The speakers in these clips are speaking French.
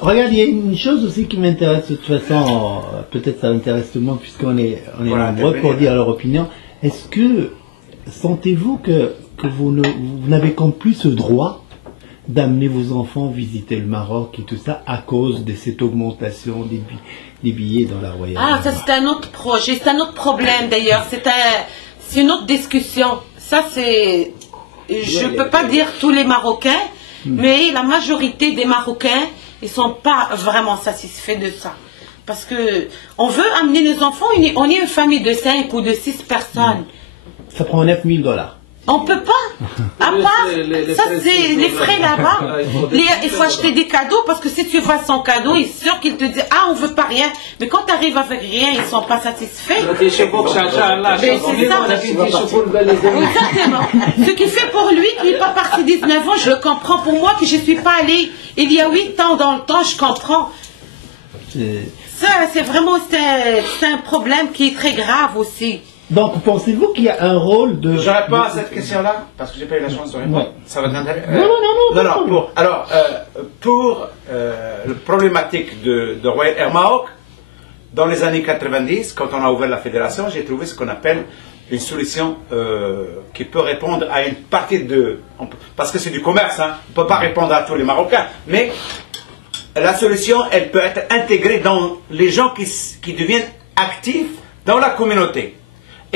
Regarde, il y a une chose aussi qui m'intéresse de toute façon, peut-être ça intéresse tout le monde puisqu'on est nombreux pour dire leur opinion. Est-ce que sentez-vous que vous n'avez comme plus ce droit d'amener vos enfants visiter le Maroc et tout ça à cause de cette augmentation des billets dans la Royale? Ah, ça c'est un autre projet, c'est un autre problème d'ailleurs, c'est une autre discussion. Ça c'est, je ne peux pas dire tous les Marocains, mais la majorité des Marocains, ils ne sont pas vraiment satisfaits de ça. Parce que on veut amener les enfants, on est une famille de 5 ou de 6 personnes. Ça prend 9 000 $. On ne peut pas. À part, ça c'est les frais là-bas. Il faut acheter des cadeaux parce que si tu vois son cadeau, il est sûr qu'il te dit ah on veut pas rien. Mais quand tu arrives avec rien, ils sont pas satisfaits. C'est ça. Exactement. Ce qui fait pour lui qu'il n'est pas parti 19 ans, je le comprends. Pour moi que je suis pas allée il y a 8 ans dans le temps, je comprends. Ça c'est vraiment c'est un problème qui est très grave aussi. Donc, pensez-vous qu'il y a un rôle de... Je réponds à cette question-là, parce que j'ai pas eu la chance de répondre. Ouais. Ça va t'intéresser. Non. Pour la problématique de Royal Air Maroc, dans les années 90, quand on a ouvert la fédération, j'ai trouvé ce qu'on appelle une solution qui peut répondre à une partie de... Parce que c'est du commerce, hein, on ne peut pas répondre à tous les Marocains, mais la solution, elle peut être intégrée dans les gens qui deviennent actifs dans la communauté.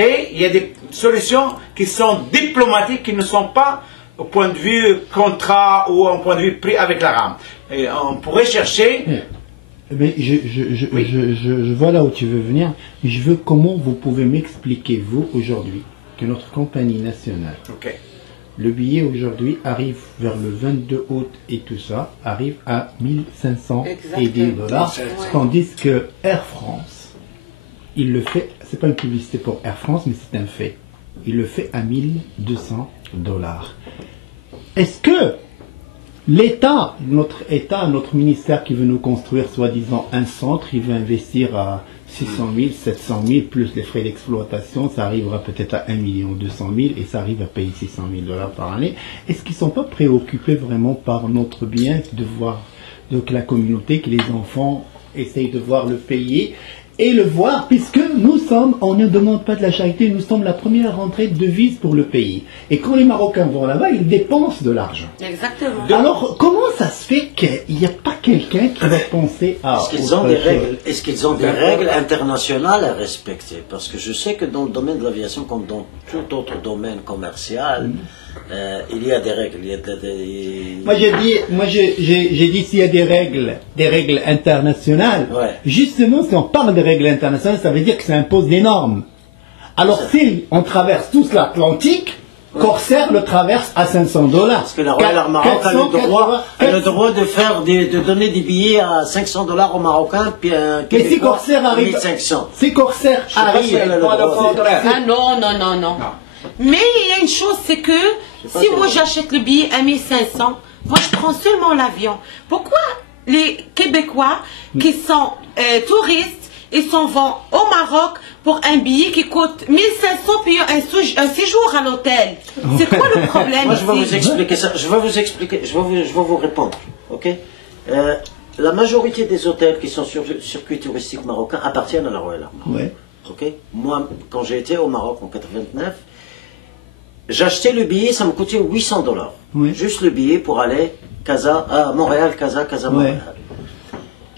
Et il y a des solutions qui sont diplomatiques, qui ne sont pas au point de vue contrat ou au point de vue prix avec la rame. Et on pourrait chercher... Mais je vois là où tu veux venir. Mais je veux comment vous pouvez m'expliquer, vous, aujourd'hui, que notre compagnie nationale, le billet aujourd'hui arrive vers le 22 août et tout ça, arrive à 1500 et des dollars, tandis que Air France, il le fait, c'est pas une publicité pour Air France, mais c'est un fait. Il le fait à 1200 $. Est-ce que l'État, notre ministère qui veut nous construire soi-disant un centre, il veut investir à 600 000, 700 000, plus les frais d'exploitation, ça arrivera peut-être à 1 200 000 et ça arrive à payer 600 000 $ par année. Est-ce qu'ils ne sont pas préoccupés vraiment par notre bien, de voir donc la communauté, que les enfants essayent de voir le pays et le voir, puisque nous sommes, on ne demande pas de la charité, nous sommes la première rentrée de devises pour le pays. Et quand les Marocains vont là-bas, ils dépensent de l'argent. Exactement. Alors, comment ça se fait qu'il n'y a pas quelqu'un qui va penser à... Est-ce qu'ils ont des règles, est-ce qu'ils ont des règles internationales à respecter? Parce que je sais que dans le domaine de l'aviation, comme dans tout autre domaine commercial, il y a des règles. Moi j'ai dit s'il y a des règles internationales, justement si on parle de règles internationales, ça veut dire que ça impose des normes. Alors si on traverse tous l'Atlantique, Corsair le traverse à 500 $. Parce que la Royal Air Maroc a le droit de donner des billets à 500 $ aux Marocains, puis un mais si Corsair arrive, 1500. Si Corsair arrive, ah non. Mais il y a une chose, c'est que si moi j'achète le billet à 1500, moi je prends seulement l'avion. Pourquoi les Québécois qui sont touristes, ils s'en vont au Maroc pour un billet qui coûte 1500 puis un séjour à l'hôtel? C'est quoi le problème? Moi je vais vous expliquer ça, je vais vous répondre. Ok? La majorité des hôtels qui sont sur le circuit touristique marocain appartiennent à la Royal Air Maroc. Ouais. Ok? Moi, quand j'ai été au Maroc en 89, j'achetais le billet, ça me coûtait 800 $. Oui. Juste le billet pour aller à Montréal, Casa, Montréal.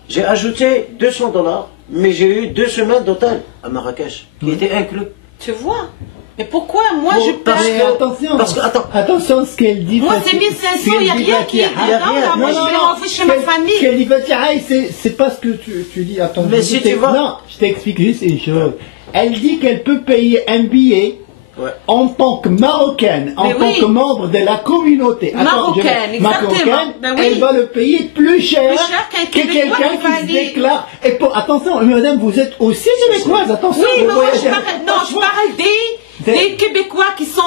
J'ai ajouté 200 $, mais j'ai eu 2 semaines d'hôtel à Marrakech, qui étaient inclus. Tu vois? Mais pourquoi moi je paye? Attention ce qu'elle dit. Moi c'est 1500, il n'y a rien qui est dedans. Moi je vais rentrer chez ma famille. Ce qu'elle dit, c'est pas ce que tu dis. Attends, mais si tu vas... Non, je t'explique juste une chose. Elle dit qu'elle peut payer un billet en tant que Marocaine, en tant que membre de la communauté. Marocaine, exactement. Elle va le payer plus cher que quelqu'un qui se déclare. Et attention, madame, vous êtes aussi québécoise, attention. Oui, mais moi je parle des Québécois qui sont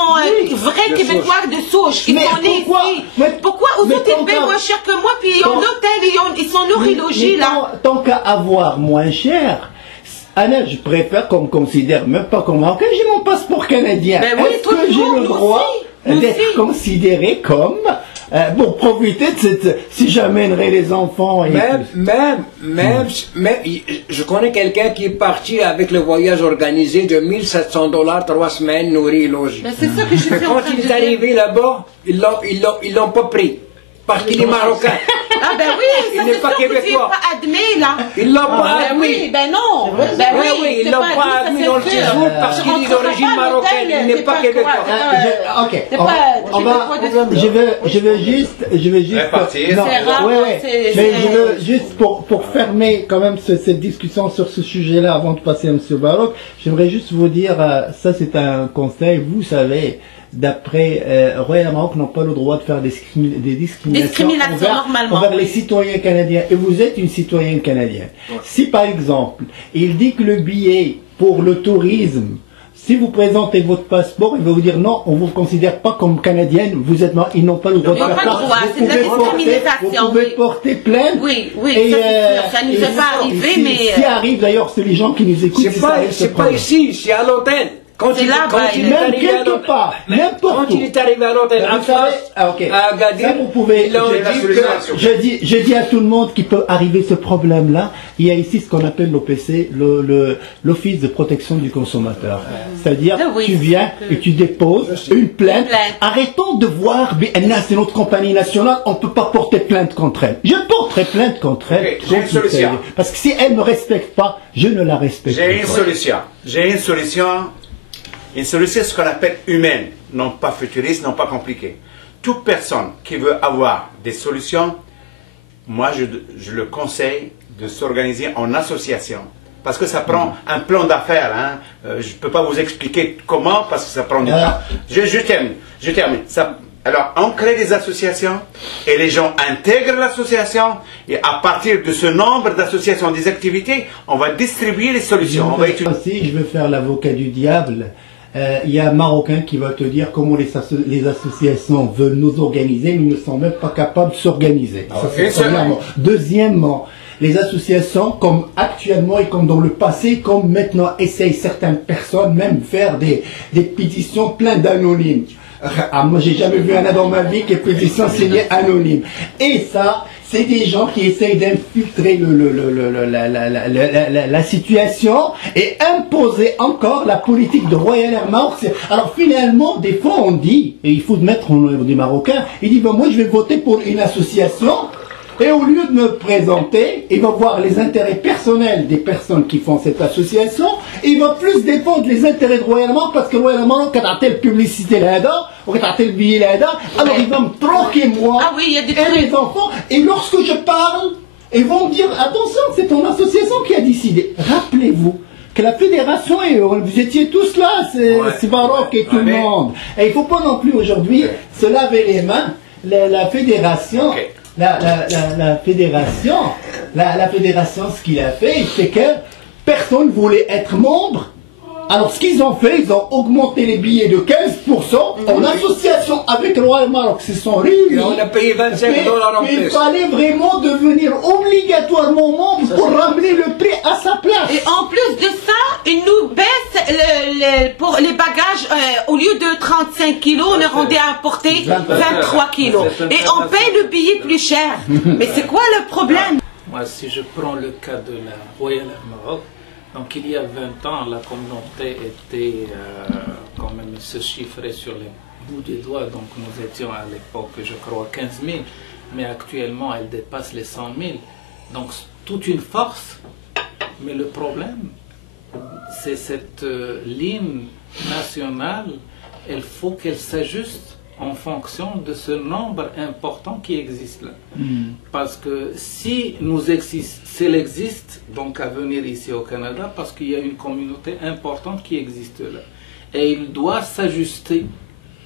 vrais Québécois de souche, qui sont nés ici. Pourquoi eux autres ils payent moins cher que moi, puis ils ont l'hôtel, ils sont nourris, logis là. Tant qu'à avoir moins cher, Anna, je préfère qu'on me considère même pas comme marocain, j'ai mon passeport canadien. Est-ce que j'ai le droit d'être considéré comme pour profiter de cette, si j'amènerai les enfants même, je connais quelqu'un qui est parti avec le voyage organisé de 1700 $, 3 semaines, nourri et logé. C'est ça que je fais. Quand il est arrivé là-bas, ils l'ont pas pris. Parce qu'il est marocain. Ah ben oui, il n'est pas québécois. Pas admis là. Ils l'ont pas admis. Oui, ben non. Ils l'ont pas admis dans le séjour parce qu'il est d'origine marocaine. Il n'est pas québécois. Ok. Je veux juste. Non, mais je veux juste pour fermer quand même cette discussion sur ce sujet-là avant de passer à M. Baroque, j'aimerais juste vous dire, ça c'est un conseil, vous savez. D'après Royal Maroc n'ont pas le droit de faire des discriminations envers les citoyens canadiens. Et vous êtes une citoyenne canadienne. Ouais. Si par exemple, il dit que le billet pour le tourisme, si vous présentez votre passeport, il va vous dire non, on ne vous considère pas comme canadienne, vous êtes ils n'ont pas le droit de faire ça. Vous pouvez porter plainte. Oui, ça nous est pas arrivé, mais... Si arrive d'ailleurs, c'est les gens qui nous écoutent. C'est pas ici, c'est à l'hôtel. Quand il est arrivé à l'hôtel en France, à Agadir, je dis à tout le monde qui peut arriver ce problème-là, il y a ici ce qu'on appelle l'OPC, l'Office de protection du consommateur. C'est-à-dire, tu viens et tu déposes une plainte. Arrêtons de voir, c'est notre compagnie nationale, on ne peut pas porter plainte contre elle. Je porterai plainte contre elle. J'ai une solution. Parce que si elle ne me respecte pas, je ne la respecte pas. J'ai une solution. Une solution, c'est ce qu'on appelle humaine, non pas futuriste, non pas compliquée. Toute personne qui veut avoir des solutions, moi je le conseille de s'organiser en association. Parce que ça prend un plan d'affaires. Hein. Je ne peux pas vous expliquer comment, parce que ça prend du temps. Je termine. Alors, on crée des associations et les gens intègrent l'association et à partir de ce nombre d'associations, des activités, on va distribuer les solutions. Si je veux faire l'avocat du diable, il y a un Marocain qui va te dire comment les associations veulent nous organiser, mais ils ne sont même pas capables de s'organiser. Deuxièmement, les associations, comme actuellement et comme dans le passé, comme maintenant, essayent certaines personnes même faire des pétitions pleines d'anonymes. Moi, j'ai jamais vu un dans ma vie qui est pétition signée anonyme. Et ça, c'est des gens qui essayent d'infiltrer la situation et imposer encore la politique de Royal Air Maroc. Alors finalement, des fois on dit, et il faut mettre au niveau des Marocains, il dit, moi je vais voter pour une association, et au lieu de me présenter, il va voir les intérêts personnels des personnes qui font cette association, et il va plus défendre les intérêts de Royal Maroc, parce que Royal Maroc a telle publicité là-dedans, ou a tel billet là-dedans, alors il va me troquer moi et mes enfants, et lorsque je parle, ils vont me dire, attention, c'est ton association qui a décidé. Rappelez-vous que la fédération, et vous étiez tous là, c'est Baroque et tout le monde. Et il ne faut pas non plus aujourd'hui se laver les mains, la fédération... La fédération, ce qu'il a fait, c'est que personne voulait être membre. Alors, ce qu'ils ont fait, ils ont augmenté les billets de 15% en association avec le Royal Maroc. Ils se sont réunis. Et on a payé 25 $ en plus. Il fallait vraiment devenir obligatoirement membre pour ramener le prix à sa place. Et en plus de ça, ils nous baissent pour les bagages. Au lieu de 35 kilos, on est rendu à apporter 23 kilos. Et on paye le billet plus cher. Mais c'est quoi le problème? Moi, si je prends le cas de la Royal Air Maroc, donc il y a 20 ans, la communauté était quand même se chiffrait sur les bouts des doigts. Donc nous étions à l'époque, je crois, 15 000, mais actuellement elle dépasse les 100 000. Donc toute une force. Mais le problème, c'est cette ligne nationale, il faut qu'elle s'ajuste en fonction de ce nombre important qui existe là. Parce que si elle existe, donc à venir ici au Canada, parce qu'il y a une communauté importante qui existe là. Et il doit s'ajuster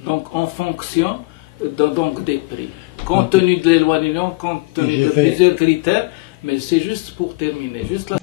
donc en fonction donc des prix. Compte tenu de l'éloignement, compte tenu de plusieurs critères, mais c'est juste pour terminer. Juste là.